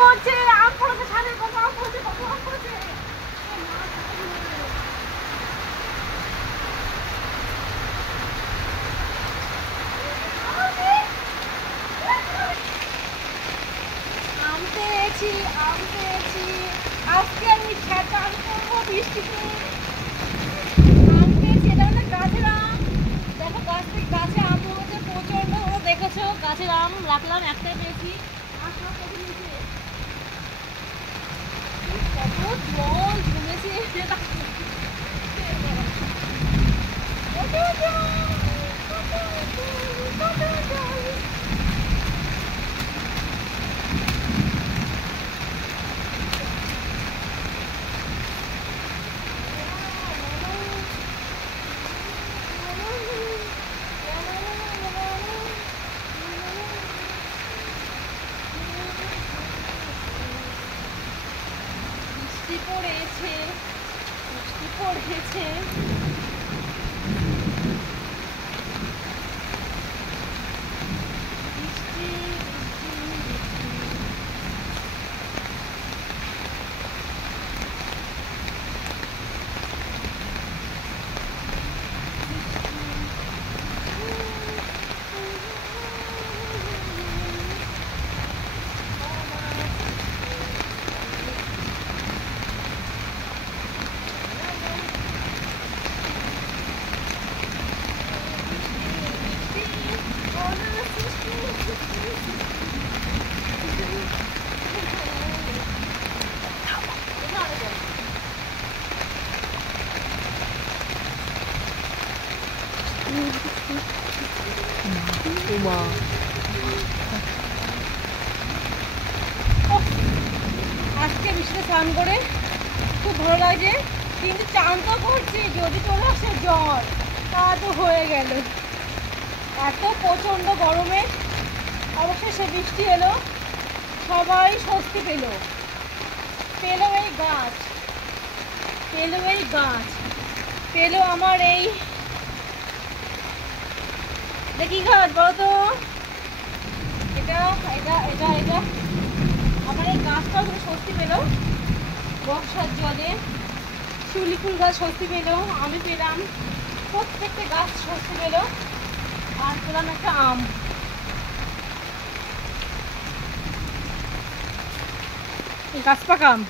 পড়ছে, আম পড়েছে, ছাদে কত আম পড়েছে, কত আম পড়েছে। আম পেয়েছি, আম পেয়েছি। আজকে আমি ছেঁচা করবো বৃষ্টিতে। আম পেয়েছি, এটা মানে গাছের আম। দেখো গাছ থেকে গাছে আম হয়েছে প্রচন্ড, ওরা দেখেছো গাছের আম রাখলাম, একটাই পেয়েছি। আর সব কত নিচে কত জল জমেছে, কত জল, কত জল, কত জল। বৃষ্টি পড়েছে, বৃষ্টি পড়েছে। বৃষ্টি, আজকে বৃষ্টিতে স্নান করে খুব ভালো লাগছে, কিন্তু চান তো করছি, যদি চলে আসে জ্বর তা তো হয়ে গেল। এত প্রচণ্ড গরমে অবশেষে বৃষ্টি এলো, সবাই স্বস্তি পেল। পেলো এই গাছ, পেলো এই গাছ, পেলো আমার এই দেখি গাছ বলো তো, এটা এটা এটা এটা আমার এই গাছটাও তুমি স্বস্তি পেলো। বর্ষার জলে শিউলি ফুল গাছ স্বস্তি পেলো, আমি পেলাম, প্রত্যেকটা গাছ স্বস্তি পেলো। আর পেলাম একটা আম। গাছ পাকা আম।